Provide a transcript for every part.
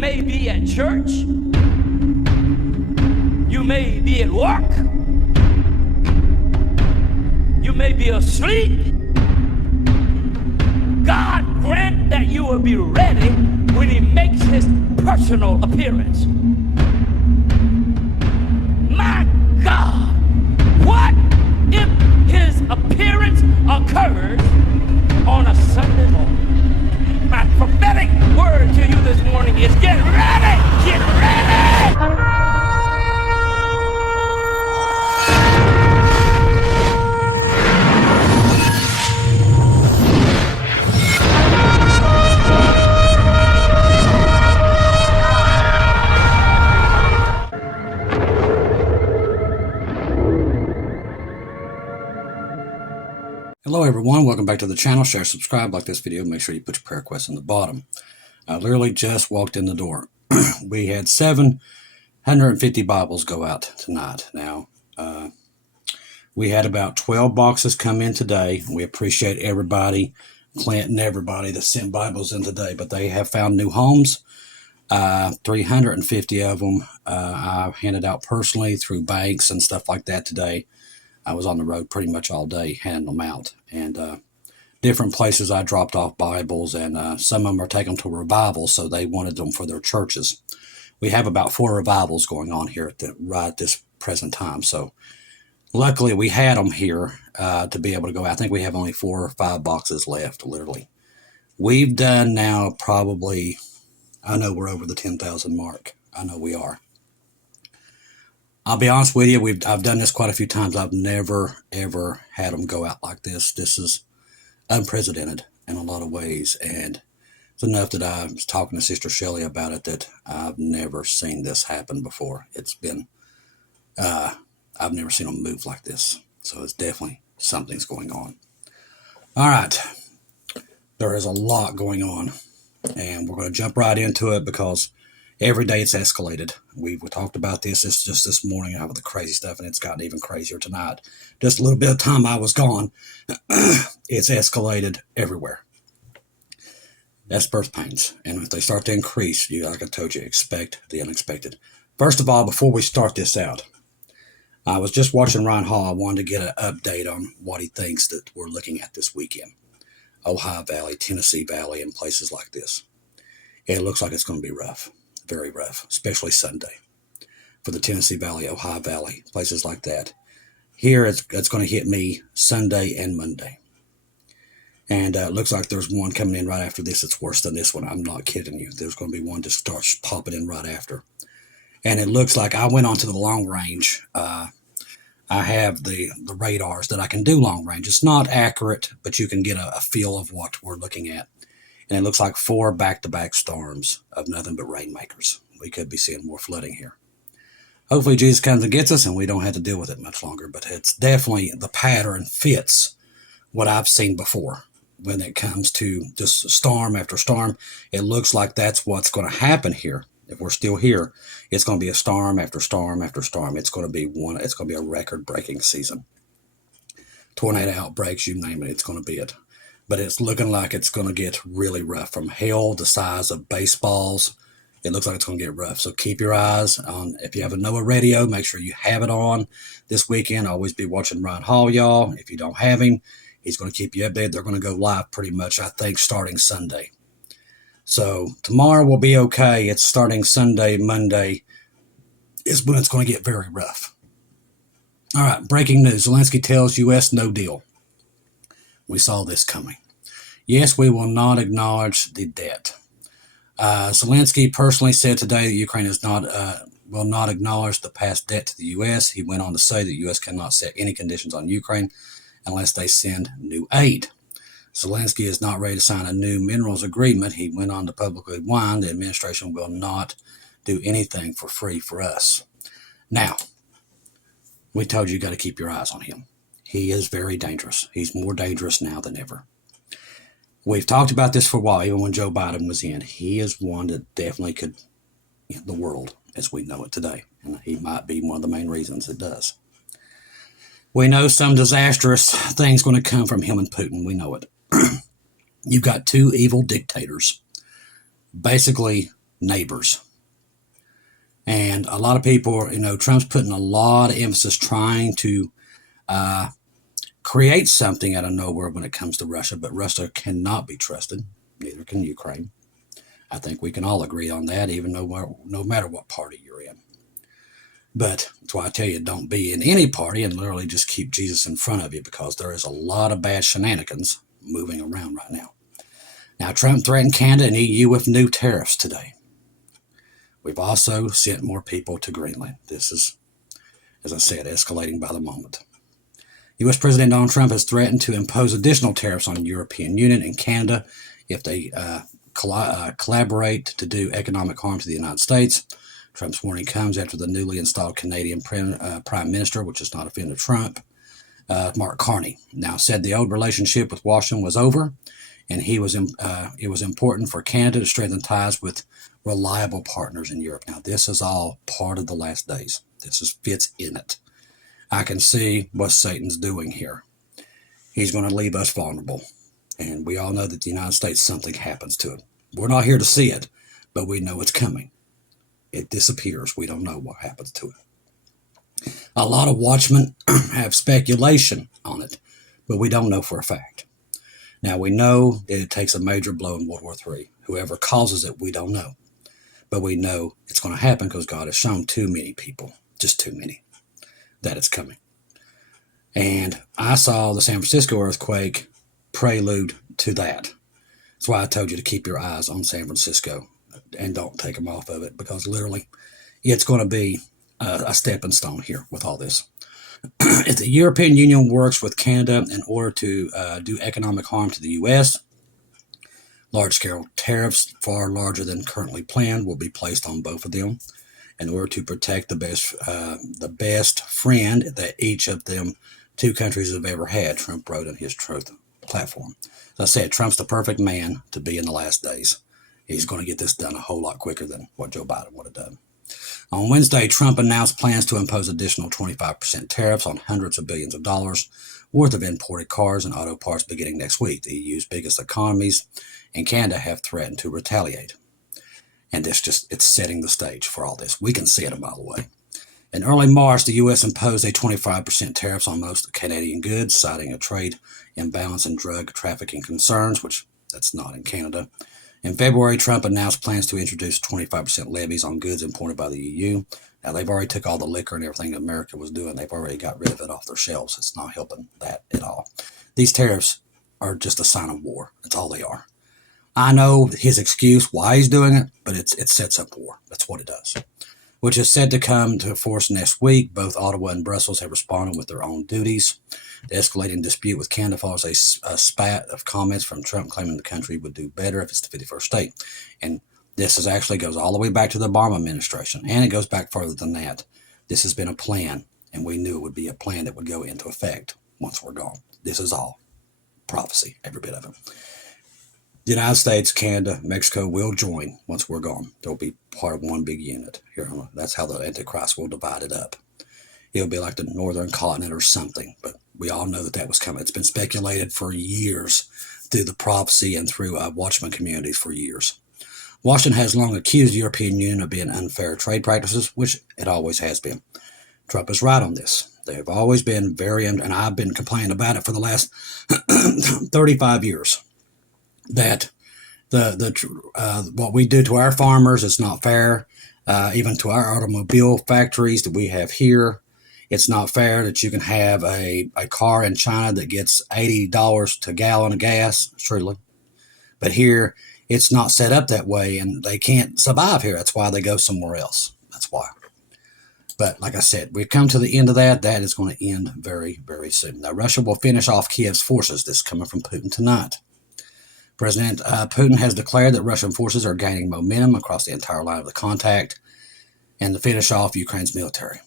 may be at church. You may be at work. You may be asleep. God grant that you will be ready when he makes his personal appearance. My God, what if his appearance occurs on a Sunday morning? My prophetic word to you this morning is get ready! Get ready! Hello everyone, welcome back to the channel. Share, subscribe, like this video, make sure you put your prayer requests in the bottom. I literally just walked in the door. We had 750 Bibles go out tonight. Now, we had about 12 boxes come in today. We appreciate everybody, Clint and everybody that sent Bibles in today, but they have found new homes. 350 of them I handed out personally through banks and stuff like that today. I was on the road pretty much all day handing them out, and different places I dropped off Bibles, and some of them are taking them to revival, so they wanted them for their churches. We have about 4 revivals going on here at this present time, so luckily we had them here to be able to go. I think we have only 4 or 5 boxes left, literally. We've done now probably, I know we're over the 10,000 mark. I know we are. I'll be honest with you, I've done this quite a few times. I've never, ever had them go out like this. This is unprecedented in a lot of ways, and it's enough that I was talking to Sister Shelley about it, that I've never seen this happen before. It's been, I've never seen them move like this, so it's definitely something's going on. All right, there is a lot going on, and we're going to jump right into it because every day it's escalated. We talked about this just this morning with the crazy stuff, and it's gotten even crazier tonight. Just a little bit of time I was gone, it's escalated everywhere. That's birth pains, and if they start to increase, like I told you, expect the unexpected. First of all, before we start this out, I was just watching Ryan Hall. I wanted to get an update on what he thinks that we're looking at this weekend. Ohio Valley, Tennessee Valley, and places like this. It looks like it's going to be rough. Very rough, especially Sunday for the Tennessee Valley, Ohio Valley, places like that. Here it's going to hit me Sunday and Monday, and it looks like there's one coming in right after this. It's worse than this one. I'm not kidding you. There's going to be one that starts popping in right after, and it looks like I went onto the long range. I have the radars that I can do long range. It's not accurate, but you can get a feel of what we're looking at. And it looks like 4 back-to-back storms of nothing but rainmakers. We could be seeing more flooding here. Hopefully Jesus comes and gets us and we don't have to deal with it much longer. But it's definitely, the pattern fits what I've seen before. When it comes to just storm after storm, it looks like that's what's going to happen here. If we're still here, it's going to be a storm after storm after storm. It's going to be a record-breaking season. Tornado outbreaks, you name it, it's going to be it. But it's looking like it's going to get really rough. From hail the size of baseballs, it looks like it's going to get rough. So keep your eyes on, if you have a NOAA radio, make sure you have it on this weekend. Always be watching Ryan Hall, y'all. If you don't have him, he's going to keep you updated. They're going to go live pretty much, I think, starting Sunday. So tomorrow will be okay. It's starting Sunday. Monday is when it's going to get very rough. All right, breaking news. Zelensky tells U.S. no deal. We saw this coming. Yes, we will not acknowledge the debt. Zelensky personally said today that Ukraine will not acknowledge the past debt to the U.S. He went on to say that the U.S. cannot set any conditions on Ukraine unless they send new aid. Zelensky is not ready to sign a new minerals agreement. He went on to publicly whine the administration will not do anything for free for us. Now, we told you got to keep your eyes on him. He is very dangerous. He's more dangerous now than ever. We've talked about this for a while, even when Joe Biden was in. He is one that definitely could end the world as we know it today. And he might be one of the main reasons it does. We know some disastrous things going to come from him and Putin. We know it. You've got 2 evil dictators basically neighbors. And a lot of people, Trump's putting a lot of emphasis trying to create something out of nowhere when it comes to Russia, but Russia cannot be trusted. Neither can Ukraine. I think we can all agree on that, even no matter what party you're in. But that's why I tell you, don't be in any party and literally just keep Jesus in front of you, because there is a lot of bad shenanigans moving around right now. Now, Trump threatened Canada and EU with new tariffs today. We've also sent more people to Greenland. This is, as I said, escalating by the moment. U.S. President Donald Trump has threatened to impose additional tariffs on the European Union and Canada if they collaborate to do economic harm to the United States. Trump's warning comes after the newly installed Canadian Prime Minister, which is not a friend of Trump, Mark Carney, now said the old relationship with Washington was over, and it was important for Canada to strengthen ties with reliable partners in Europe. Now, this is all part of the last days. This fits in it. I can see what Satan's doing here. He's going to leave us vulnerable. And we all know that the United States, something happens to it. We're not here to see it, but we know it's coming. It disappears. We don't know what happens to it. A lot of watchmen have speculation on it, but we don't know for a fact. Now, we know that it takes a major blow in World War III. Whoever causes it, we don't know. But we know it's going to happen because God has shown too many people, just too many, that it's coming. And I saw the San Francisco earthquake prelude to that. That's why I told you to keep your eyes on San Francisco and don't take them off of it, because literally it's going to be a stepping stone here with all this. If the European Union works with Canada in order to do economic harm to the U.S., large-scale tariffs far larger than currently planned will be placed on both of them in order to protect the best friend that each of them two countries have ever had, Trump wrote on his Truth platform. As I said, Trump's the perfect man to be in the last days. He's going to get this done a whole lot quicker than what Joe Biden would have done. On Wednesday, Trump announced plans to impose additional 25% tariffs on hundreds of billions of dollars worth of imported cars and auto parts beginning next week. The EU's biggest economies and Canada have threatened to retaliate. And it's setting the stage for all this. We can see it a mile away. In early March, the U.S. imposed a 25% tariffs on most Canadian goods, citing a trade imbalance and drug trafficking concerns, which that's not in Canada. In February, Trump announced plans to introduce 25% levies on goods imported by the EU. Now, they've already took all the liquor and everything America was doing. They've already got rid of it off their shelves. It's not helping that at all. These tariffs are just a sign of war. That's all they are. I know his excuse why he's doing it, but it sets up war. That's what it does. Which is said to come to force next week. Both Ottawa and Brussels have responded with their own duties. The escalating dispute with Canada follows a spat of comments from Trump claiming the country would do better if it's the 51st state. And this actually goes all the way back to the Obama administration, and it goes back further than that. This has been a plan, and we knew it would be a plan that would go into effect once we're gone. This is all prophecy, every bit of it. The United States, Canada, Mexico will join once we're gone. They'll be part of one big unit. That's how the Antichrist will divide it up. It'll be like the Northern Continent or something, but we all know that was coming. It's been speculated for years through the prophecy and through watchman communities for years. Washington has long accused the European Union of being unfair trade practices, which it always has been. Trump is right on this. They've always been and I've been complaining about it for the last 35 years. That what we do to our farmers is not fair. Even to our automobile factories that we have here, it's not fair that you can have a car in China that gets $80 to a gallon of gas, truly. But here, it's not set up that way, and they can't survive here. That's why they go somewhere else. That's why. But like I said, we've come to the end of that. That is going to end very, very soon. Now, Russia will finish off Kiev's forces. This is coming from Putin tonight. President Putin has declared that Russian forces are gaining momentum across the entire line of the contact and to finish off Ukraine's military.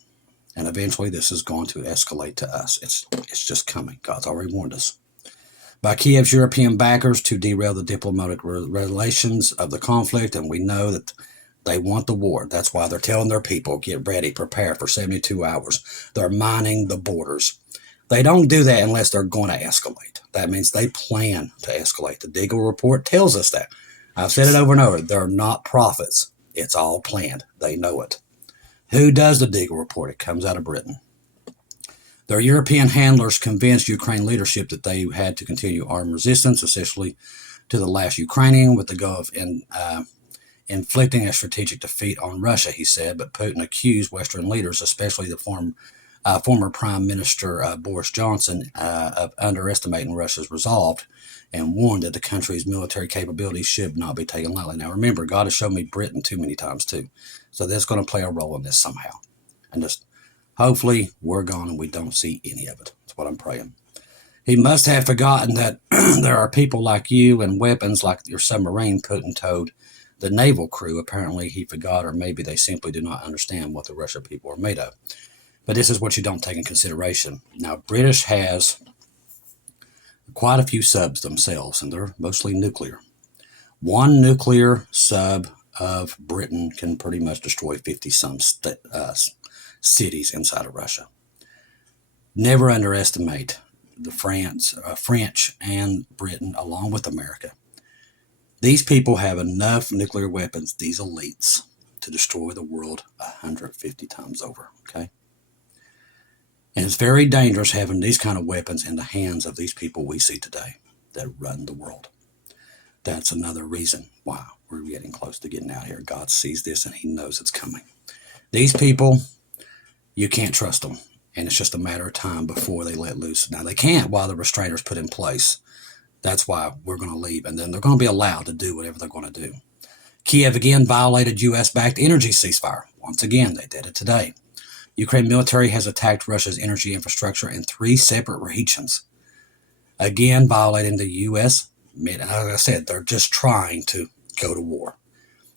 And eventually this is going to escalate to us. It's just coming. God's already warned us. By Kiev's European backers to derail the diplomatic relations of the conflict, and we know that they want the war. That's why they're telling their people, get ready, prepare for 72 hours. They're mining the borders. They don't do that unless they're going to escalate. That means they plan to escalate. The Deagle report tells us that. I've said it over and over. They're not prophets. It's all planned. They know it. Who does the Deagle report? It comes out of Britain. Their European handlers convinced Ukraine leadership that they had to continue armed resistance, essentially to the last Ukrainian, with the goal of inflicting a strategic defeat on Russia, he said. But Putin accused Western leaders, especially the former Prime Minister Boris Johnson, of underestimating Russia's resolve, and warned that the country's military capabilities should not be taken lightly. Now remember, God has shown me Britain too many times too. So that's going to play a role in this somehow. And just hopefully we're gone and we don't see any of it. That's what I'm praying. He must have forgotten that there are people like you and weapons like your submarine, Putin told the naval crew. Apparently he forgot, or maybe they simply do not understand what the Russian people are made of. But this is what you don't take in consideration. Now, British has quite a few subs themselves, and they're mostly nuclear. One nuclear sub of Britain can pretty much destroy 50-some cities inside of Russia. Never underestimate the French and Britain, along with America. These people have enough nuclear weapons, these elites, to destroy the world 150 times over, okay? And it's very dangerous having these kind of weapons in the hands of these people we see today that run the world. That's another reason why we're getting close to getting out here. God sees this and he knows it's coming. These people, you can't trust them. And it's just a matter of time before they let loose. Now, they can't while the restrainers put in place. That's why we're going to leave. And then they're going to be allowed to do whatever they're going to do. Kiev again violated U.S.-backed energy ceasefire. Once again, they did it today. Ukraine military has attacked Russia's energy infrastructure in 3 separate regions. Again, violating the U.S. Like I said, they're just trying to go to war.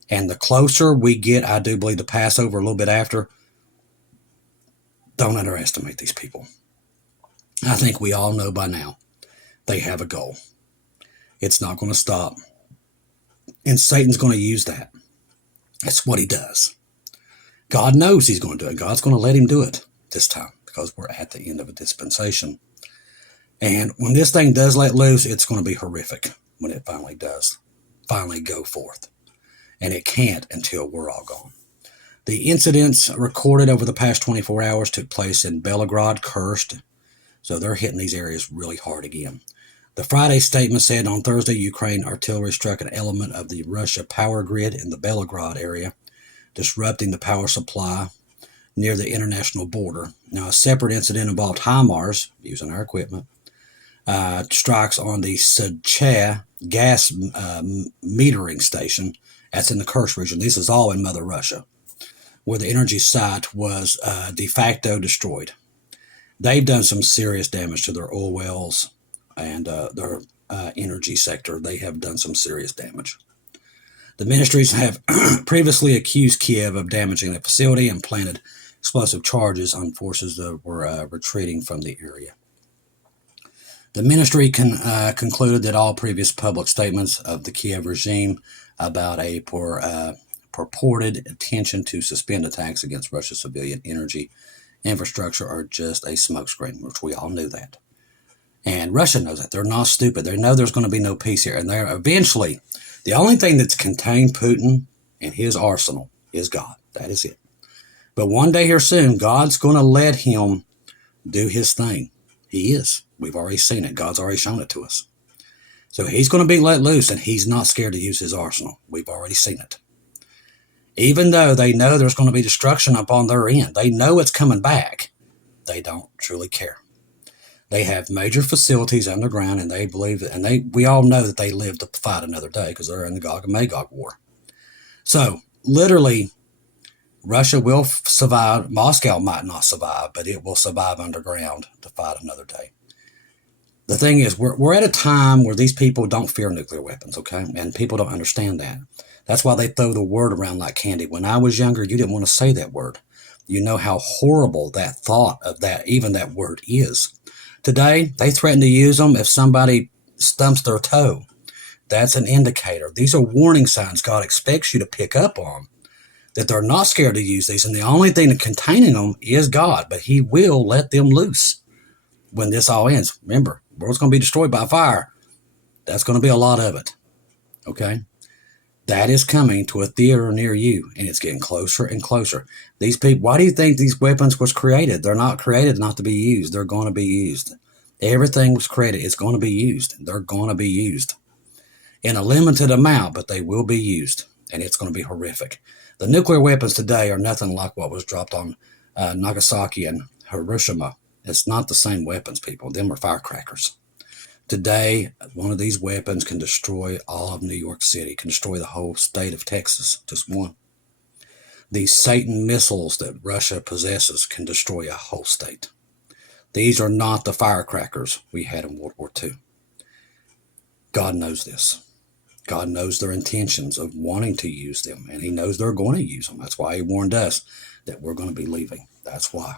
And the closer we get, I do believe, the Passover a little bit after, don't underestimate these people. I think we all know by now they have a goal. It's not going to stop. And Satan's going to use that. That's what he does. God knows he's going to do it. God's going to let him do it this time because we're at the end of a dispensation. And when this thing does let loose, it's going to be horrific when it finally does go forth. And it can't until we're all gone. The incidents recorded over the past 24 hours took place in Belgorod, Kursk. So they're hitting these areas really hard again. The Friday statement said on Thursday, Ukraine artillery struck an element of the Russia power grid in the Belgorod area, disrupting the power supply near the international border. Now, a separate incident involved HIMARS, using our equipment, strikes on the Sudcha gas metering station. That's in the Kursk region. This is all in Mother Russia, where the energy site was de facto destroyed. They've done some serious damage to their oil wells and their energy sector. They have done some serious damage. The ministries have previously accused Kiev of damaging the facility and planted explosive charges on forces that were retreating from the area. The ministry concluded that all previous public statements of the Kiev regime about a purported intention to suspend attacks against Russia's civilian energy infrastructure are just a smokescreen, which we all knew that. And Russia knows that. They're not stupid. They know there's going to be no peace here. And they're eventually, the only thing that's contained Putin and his arsenal is God. That is it. But one day here soon, God's going to let him do his thing. He is. We've already seen it. God's already shown it to us. So he's going to be let loose, and he's not scared to use his arsenal. We've already seen it. Even though they know there's going to be destruction upon their end, they know it's coming back, they don't truly care. They have major facilities underground, and they believe that, and we all know that they live to fight another day because they're in the Gog and Magog war. So, literally, Russia will survive. Moscow might not survive, but it will survive underground to fight another day. The thing is, we're at a time where these people don't fear nuclear weapons, okay? And people don't understand that. That's why they throw the word around like candy. When I was younger, you didn't want to say that word. You know how horrible that thought of that, even that word is. Today, they threaten to use them if somebody stumps their toe. That's an indicator. These are warning signs God expects you to pick up on, that they're not scared to use these. And the only thing that containing them is God, but he will let them loose when this all ends. Remember, the world's going to be destroyed by fire. That's going to be a lot of it. Okay? That is coming to a theater near you, and it's getting closer and closer. These people, why do you think these weapons was created? They're not created not to be used. They're going to be used. Everything was created. It's going to be used. They're going to be used in a limited amount, but they will be used, and it's going to be horrific. The nuclear weapons today are nothing like what was dropped on Nagasaki and Hiroshima. It's not the same weapons, people. Them were firecrackers. Today, one of these weapons can destroy all of New York City, can destroy the whole state of Texas, just one. These Satan missiles that Russia possesses can destroy a whole state. These are not the firecrackers we had in World War II. God knows this. God knows their intentions of wanting to use them, and he knows they're going to use them. That's why he warned us that we're going to be leaving. That's why.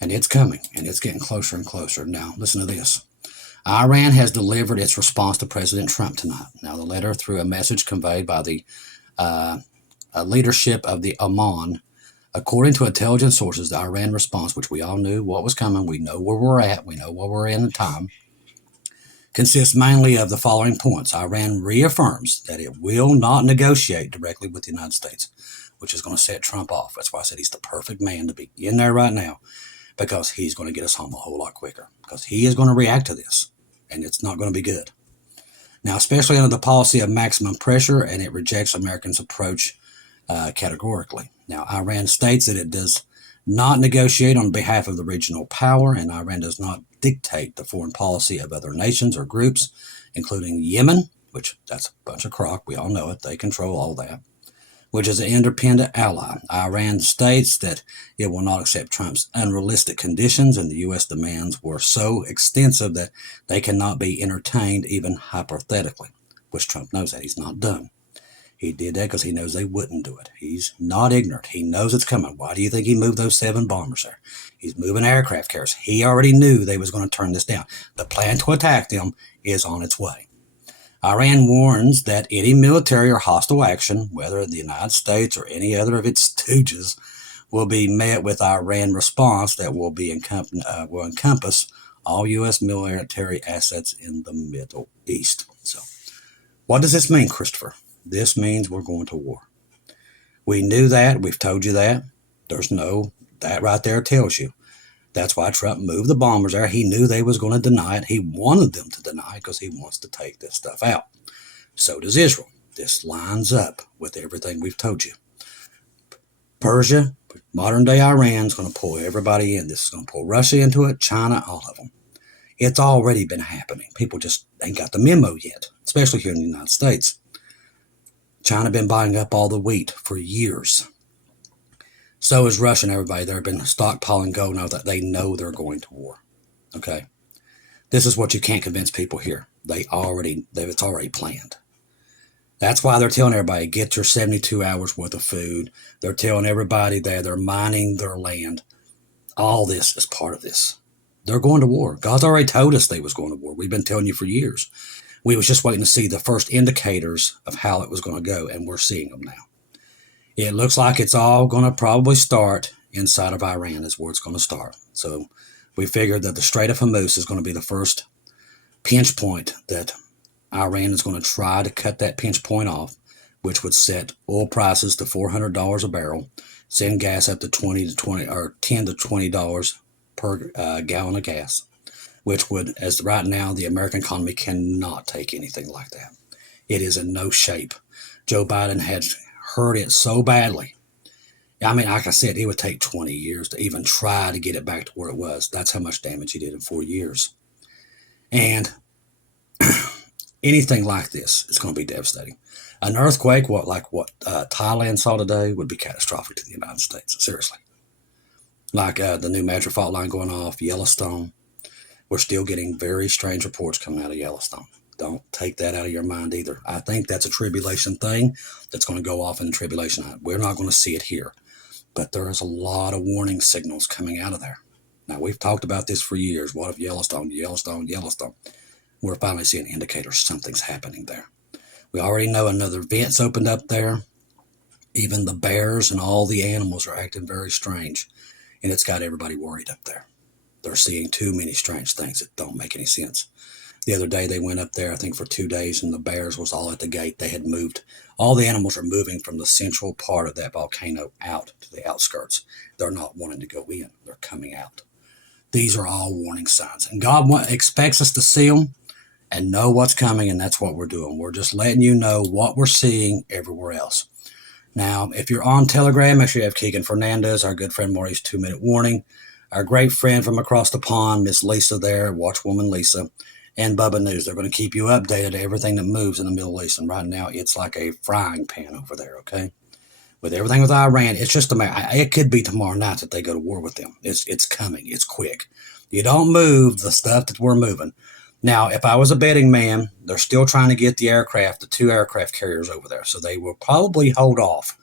And it's coming, and it's getting closer and closer. Now, listen to this. Iran has delivered its response to President Trump tonight. Now, the letter, through a message conveyed by the leadership of the Oman, according to intelligence sources, the Iran response, which we all knew what was coming, we know where we're at, we know where we're in time, consists mainly of the following points. Iran reaffirms that it will not negotiate directly with the United States, which is going to set Trump off. That's why I said he's the perfect man to be in there right now, because he's going to get us home a whole lot quicker, because he is going to react to this, and it's not going to be good. Now, especially under the policy of maximum pressure, and it rejects Americans' approach categorically. Now, Iran states that it does not negotiate on behalf of the regional power, and Iran does not dictate the foreign policy of other nations or groups, including Yemen, which that's a bunch of crock. We all know it. They control all that, which is an independent ally. Iran states that it will not accept Trump's unrealistic conditions, and the U.S. demands were so extensive that they cannot be entertained even hypothetically, which Trump knows that. He's not dumb. He did that because he knows they wouldn't do it. He's not ignorant. He knows it's coming. Why do you think he moved those 7 bombers there? He's moving aircraft carriers. He already knew they was going to turn this down. The plan to attack them is on its way. Iran warns that any military or hostile action, whether the United States or any other of its stooges, will be met with Iran response that will encompass all U.S. military assets in the Middle East. So, what does this mean, Christopher? This means we're going to war. We knew that. We've told you that. That right there tells you. That's why Trump moved the bombers there. He knew they was going to deny it. He wanted them to deny it because he wants to take this stuff out. So does Israel. This lines up with everything we've told you. Persia, modern day Iran, is going to pull everybody in. This is going to pull Russia into it, China, all of them. It's already been happening. People just ain't got the memo yet, especially here in the United States. China been buying up all the wheat for years. So is Russia and everybody. They've been stockpiling gold now that they know they're going to war. Okay? This is what you can't convince people here. It's already planned. That's why they're telling everybody, get your 72 hours worth of food. They're telling everybody they're mining their land. All this is part of this. They're going to war. God's already told us they was going to war. We've been telling you for years. We was just waiting to see the first indicators of how it was going to go, and we're seeing them now. It looks like it's all going to probably start inside of Iran is where it's going to start. So we figured that the Strait of Hormuz is going to be the first pinch point that Iran is going to try to cut that pinch point off, which would set oil prices to $400 a barrel, send gas up to $10 to $20 per gallon of gas, which would, as right now, the American economy cannot take anything like that. It is in no shape. Joe Biden had hurt it so badly. I mean, like I said, it would take 20 years to even try to get it back to where it was. That's how much damage he did in 4 years. And anything like this is going to be devastating. An earthquake, what Thailand saw today, would be catastrophic to the United States. Seriously. Like the new major fault line going off, Yellowstone. We're still getting very strange reports coming out of Yellowstone. Don't take that out of your mind either. I think that's a tribulation thing that's going to go off in the tribulation. We're not going to see it here. But there is a lot of warning signals coming out of there. Now, we've talked about this for years. What if Yellowstone? We're finally seeing indicators something's happening there. We already know another vent's opened up there. Even the bears and all the animals are acting very strange. And it's got everybody worried up there. They're seeing too many strange things that don't make any sense. The other day they went up there, I think for 2 days, and the bears was all at the gate. They had moved. All the animals are moving from the central part of that volcano out to the outskirts. They're not wanting to go in. They're coming out. These are all warning signs. And God expects us to see them and know what's coming, and that's what we're doing. We're just letting you know what we're seeing everywhere else. Now, if you're on Telegram, make sure you have Keegan Fernandez, our good friend Maurice 2-minute warning, our great friend from across the pond, Miss Lisa there, Watchwoman Lisa, and Bubba News. They're going to keep you updated to everything that moves in the Middle East. And right now, it's like a frying pan over there, okay? With everything with Iran, it's just a matter. It could be tomorrow night that they go to war with them. It's coming. It's quick. You don't move the stuff that we're moving. Now, if I was a betting man, they're still trying to get the 2 aircraft carriers over there. So they will probably hold off.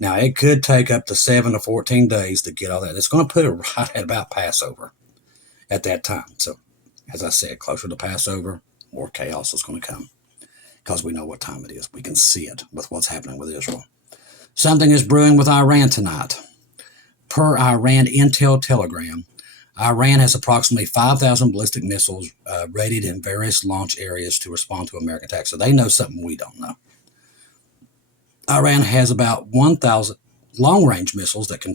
Now, it could take up to 7 to 14 days to get all that. It's going to put it right at about Passover at that time. So, as I said, closer to Passover, more chaos is going to come because we know what time it is. We can see it with what's happening with Israel. Something is brewing with Iran tonight. Per Iran Intel Telegram, Iran has approximately 5,000 ballistic missiles rated in various launch areas to respond to American attacks. So they know something we don't know. Iran has about 1,000 long-range missiles that can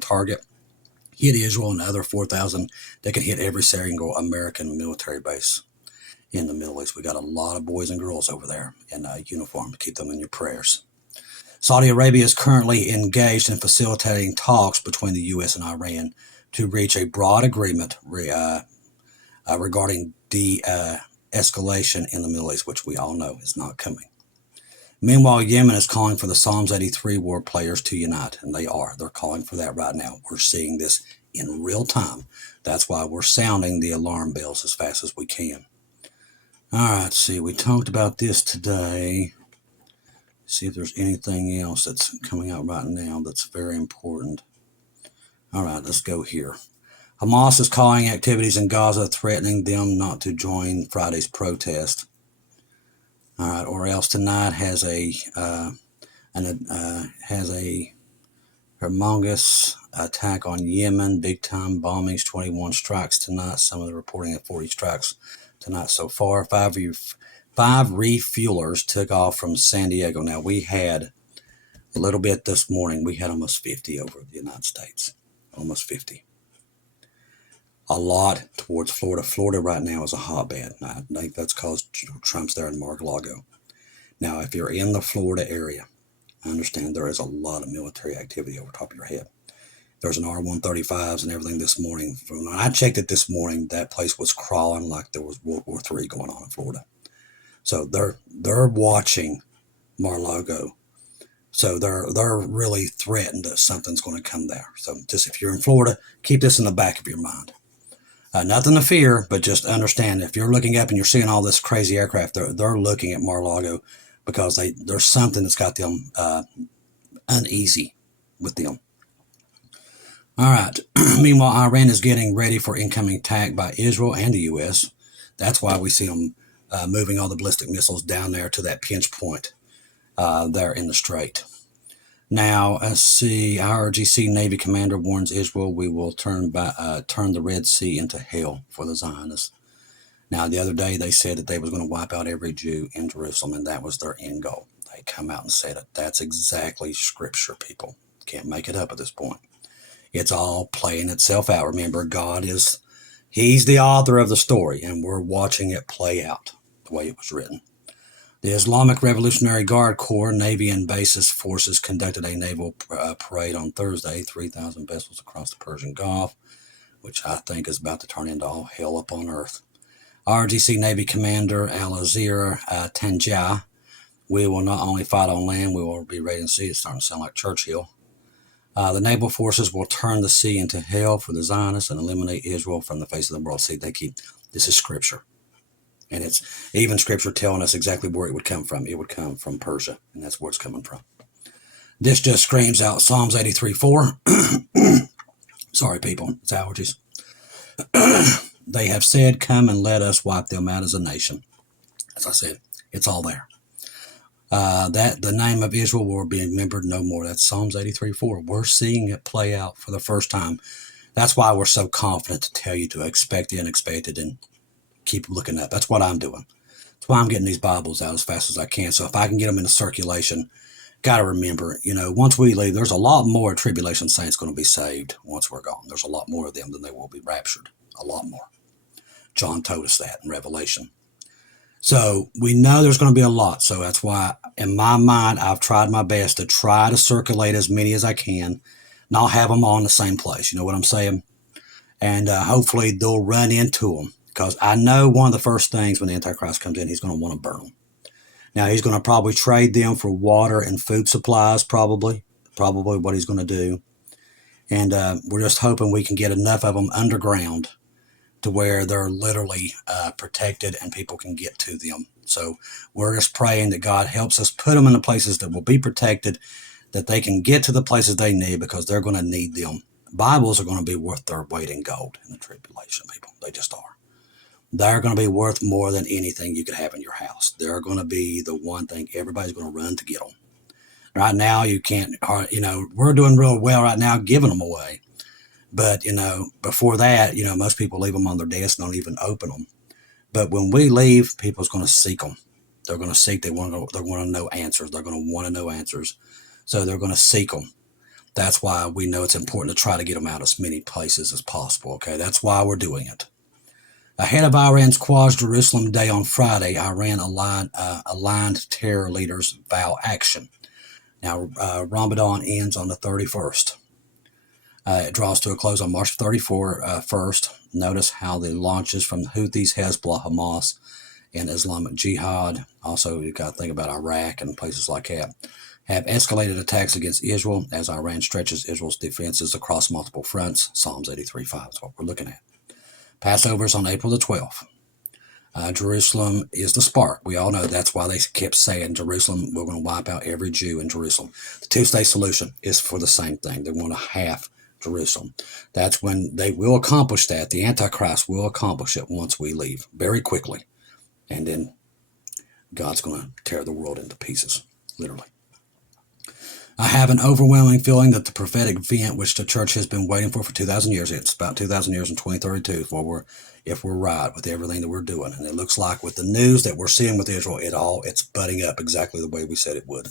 hit Israel, and other 4,000 that can hit every single American military base in the Middle East. We got a lot of boys and girls over there in uniform. Keep them in your prayers. Saudi Arabia is currently engaged in facilitating talks between the U.S. and Iran to reach a broad agreement regarding de-escalation in the Middle East, which we all know is not coming. Meanwhile, Yemen is calling for the Psalms 83 war players to unite, and they are. They're calling for that right now. We're seeing this in real time. That's why we're sounding the alarm bells as fast as we can. All right, see, we talked about this today. See if there's anything else that's coming out right now that's very important. All right, let's go here. Hamas is calling activities in Gaza, threatening them not to join Friday's protest. All right, or else tonight has a humongous attack on Yemen, big time bombings, 21 strikes tonight. Some of them reporting at 40 strikes tonight so far. Five refuelers took off from San Diego. Now, we had a little bit this morning. We had almost 50 over the United States. Almost 50. A lot towards Florida. Florida right now is a hotbed. I think that's because Trump's there in Mar-a-Lago. Now, if you're in the Florida area, I understand there is a lot of military activity over top of your head. There's an R-135s and everything this morning. When I checked it this morning, that place was crawling like there was World War III going on in Florida. So they're watching Mar-a-Lago. So they're really threatened that something's going to come there. So just if you're in Florida, keep this in the back of your mind. Nothing to fear, but just understand if you're looking up and you're seeing all this crazy aircraft, they're looking at Mar-a-Lago because there's something that's got them uneasy with them. All right. Meanwhile, Iran is getting ready for incoming attack by Israel and the U.S. That's why we see them moving all the ballistic missiles down there to that pinch point there in the Strait. Now, let's see. IRGC Navy commander warns Israel we will turn the Red Sea into hell for the Zionists. Now, the other day they said that they was going to wipe out every Jew in Jerusalem, and that was their end goal. They come out and said it. That's exactly Scripture, people. Can't make it up at this point. It's all playing itself out. Remember, He's the author of the story, and we're watching it play out the way it was written. The Islamic Revolutionary Guard Corps, Navy, and bases forces conducted a naval parade on Thursday, 3,000 vessels across the Persian Gulf, which I think is about to turn into all hell upon earth. RGC Navy Commander Al-Azir Tanjah, we will not only fight on land, we will be ready to sea. It's starting to sound like Churchill. The naval forces will turn the sea into hell for the Zionists and eliminate Israel from the face of the world. See, this is Scripture. And it's even Scripture telling us exactly where it would come from. It would come from Persia, and that's where it's coming from. This just screams out Psalms 83:4. Sorry, people. It's allergies. They have said, come and let us wipe them out as a nation. As I said, it's all there. That the name of Israel will be remembered no more. That's Psalms 83:4. We're seeing it play out for the first time. That's why we're so confident to tell you to expect the unexpected and keep looking up. That's what I'm doing. That's why I'm getting these Bibles out as fast as I can. So if I can get them into circulation, got to remember, once we leave, there's a lot more tribulation saints going to be saved once we're gone. There's a lot more of them than they will be raptured. A lot more. John told us that in Revelation. So we know there's going to be a lot. So that's why, in my mind, I've tried my best to try to circulate as many as I can, not have them all in the same place. You know what I'm saying? And hopefully they'll run into them. Because I know one of the first things when the Antichrist comes in, he's going to want to burn them. Now, he's going to probably trade them for water and food supplies, probably what he's going to do. And we're just hoping we can get enough of them underground to where they're literally protected and people can get to them. So we're just praying that God helps us put them in the places that will be protected, that they can get to the places they need, because they're going to need them. Bibles are going to be worth their weight in gold in the tribulation, people. They just are. They're going to be worth more than anything you could have in your house. They're going to be the one thing everybody's going to run to get them. Right now, you can't, we're doing real well right now giving them away. But, before that, most people leave them on their desk and don't even open them. But when we leave, people's going to seek them. They're going to seek, they want to know answers. They're going to want to know answers. So they're going to seek them. That's why we know it's important to try to get them out as many places as possible. Okay, that's why we're doing it. Ahead of Iran's Quads Jerusalem Day on Friday, Iran aligned terror leaders vow action. Now, Ramadan ends on the 31st. It draws to a close on March 31st. Notice how the launches from the Houthis, Hezbollah, Hamas, and Islamic Jihad, also you got to think about Iraq and places like that, have escalated attacks against Israel as Iran stretches Israel's defenses across multiple fronts. Psalms 83:5 is what we're looking at. Passover is on April the 12th. Jerusalem is the spark. We all know that's why they kept saying Jerusalem, we're going to wipe out every Jew in Jerusalem. The two-state solution is for the same thing. They want to half Jerusalem. That's when they will accomplish that. The Antichrist will accomplish it once we leave, very quickly. And then God's going to tear the world into pieces, literally. I have an overwhelming feeling that the prophetic event, which the church has been waiting for 2,000 years, it's about 2,000 years in 2032 if we're right with everything that we're doing. And it looks like with the news that we're seeing with Israel, it's butting up exactly the way we said it would,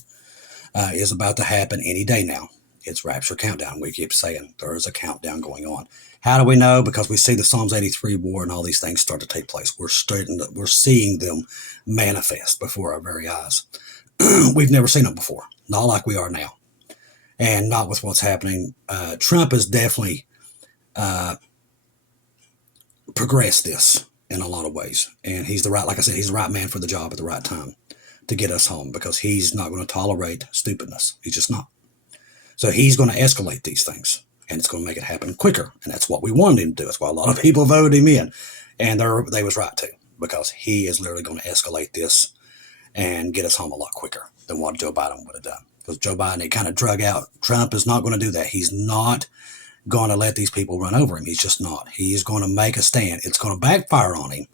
is about to happen any day now. It's Rapture countdown. We keep saying there is a countdown going on. How do we know? Because we see the Psalms 83 war and all these things start to take place. We're seeing them manifest before our very eyes. We've never seen them before, not like we are now. And not with what's happening. Trump has definitely progressed this in a lot of ways. And he's like I said, he's the right man for the job at the right time to get us home, because he's not going to tolerate stupidness. He's just not. So he's going to escalate these things, and it's going to make it happen quicker. And that's what we wanted him to do. That's why a lot of people voted him in. And they was right to, because he is literally going to escalate this and get us home a lot quicker than what Joe Biden would have done. Because Joe Biden, it kind of drug out. Trump is not going to do that. He's not going to let these people run over him. He's just not. He's going to make a stand. It's going to backfire on him,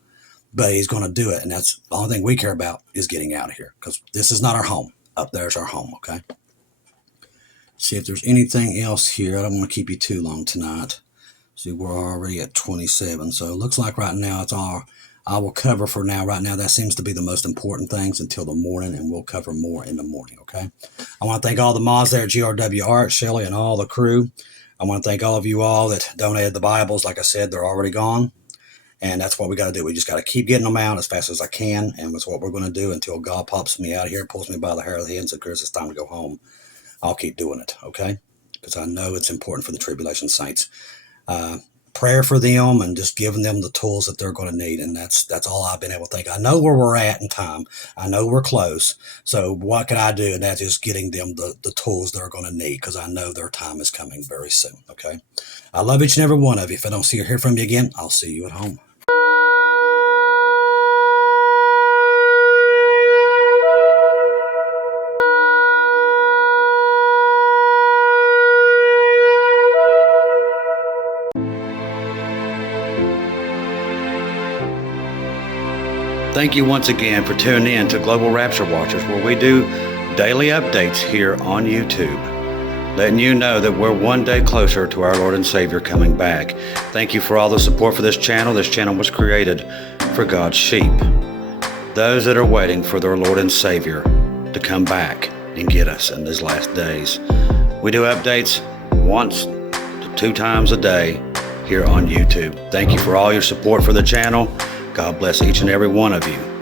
but he's going to do it. And that's the only thing we care about, is getting out of here, because this is not our home. Up there's our home, okay? See if there's anything else here. I don't want to keep you too long tonight. See, we're already at 27. So it looks like right now it's all I will cover for now. Right now, that seems to be the most important things until the morning, and we'll cover more in the morning, okay? I want to thank all the mods there at GRW Art, Shelley, and all the crew. I want to thank all of you all that donated the Bibles. Like I said, they're already gone, and that's what we got to do. We just got to keep getting them out as fast as I can, and that's what we're going to do until God pops me out of here, pulls me by the hair of the head, and says, Chris, it's time to go home. I'll keep doing it, okay? Because I know it's important for the tribulation saints. Prayer for them and just giving them the tools that they're going to need. And that's all I've been able to think. I know where we're at in time. I know we're close. So what can I do? And that's just getting them the tools they're going to need, because I know their time is coming very soon. Okay. I love each and every one of you. If I don't see or hear from you again, I'll see you at home. Thank you once again for tuning in to Global Rapture Watchers, where we do daily updates here on YouTube. letting you know that we're one day closer to our Lord and Savior coming back. Thank you for all the support for this channel. This channel was created for God's sheep, those that are waiting for their Lord and Savior to come back and get us in these last days. We do updates once to 2 times a day here on YouTube. Thank you for all your support for the channel. God bless each and every one of you.